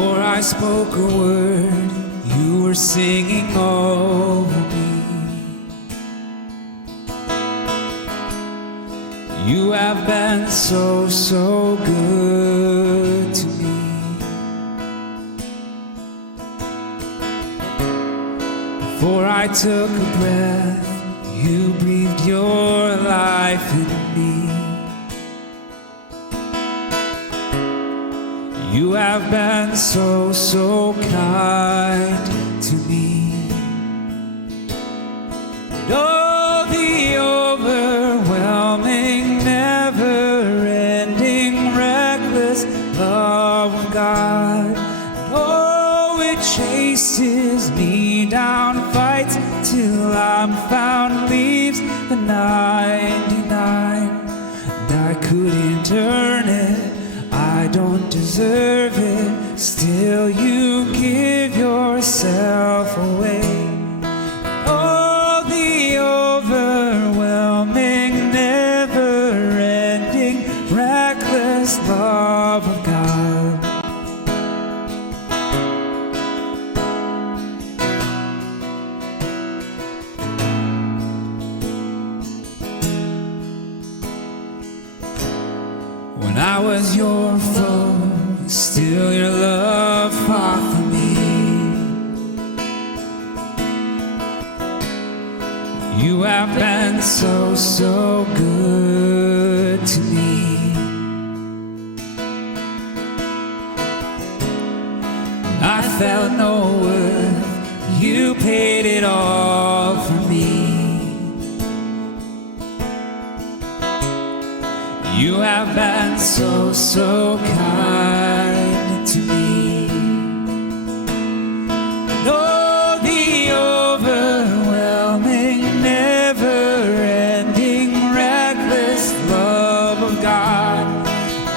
Before I spoke a word, you were singing over me. You have been so, so good to me. Before I took a breath, you breathed your life in me. You have been so, so kind to me. And oh, the overwhelming, never-ending, reckless love of God. And oh, it chases me down, fights till I'm found, leaves the 99. And I couldn't earn it, I don't deserve it, still you give yourself away. Oh, the overwhelming, never-ending, reckless love of God. When I was your foe, still your love fought for me. You have been so, so good to me. I felt no worth, you paid it all for me. You have been so, so kind to me. Oh, the overwhelming, never-ending, reckless love of God.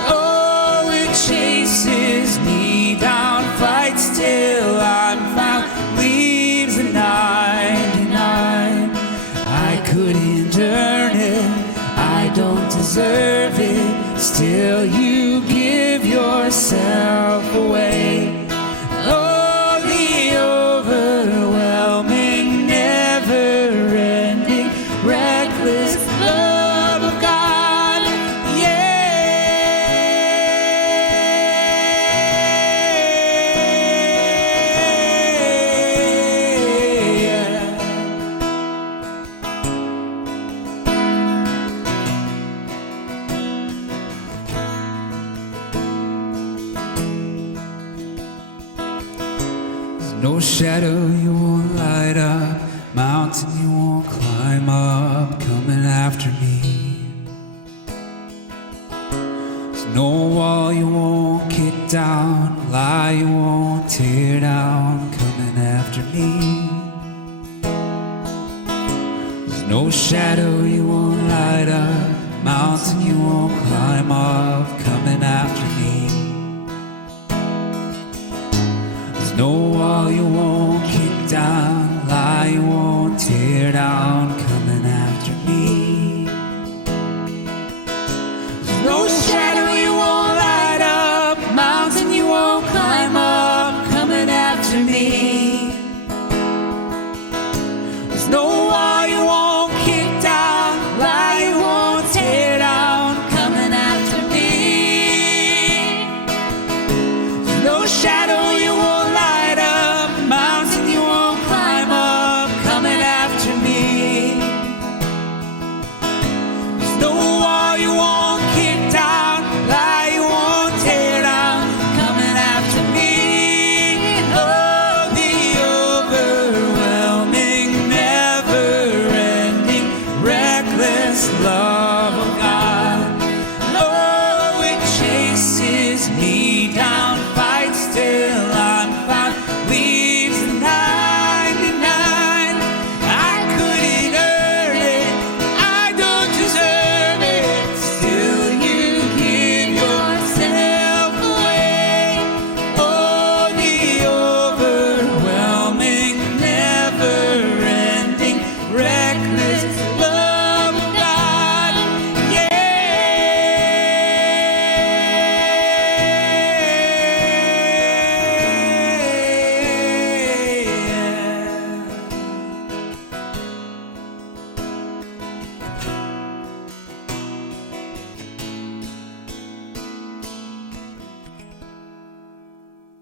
Oh, it chases me down, fights till I'm found, leaves the 99. I couldn't earn it, I don't deserve it, still you give yourself away. Oh, the overwhelming, never-ending, reckless love of God. Yeah. No shadow you won't light up, mountain you won't climb up, coming after me. There's no wall you won't kick down, lie you won't tear down, coming after me. There's no shadow you won't light up, mountain you won't climb up, coming after me. No wall you won't kick down, lie you won't tear down, coming after me. There's no shadow you won't light up, mountain you won't climb up, coming after me. There's no wall you won't kick down, lie you won't tear down, coming after me. There's no shadow you won't love of God.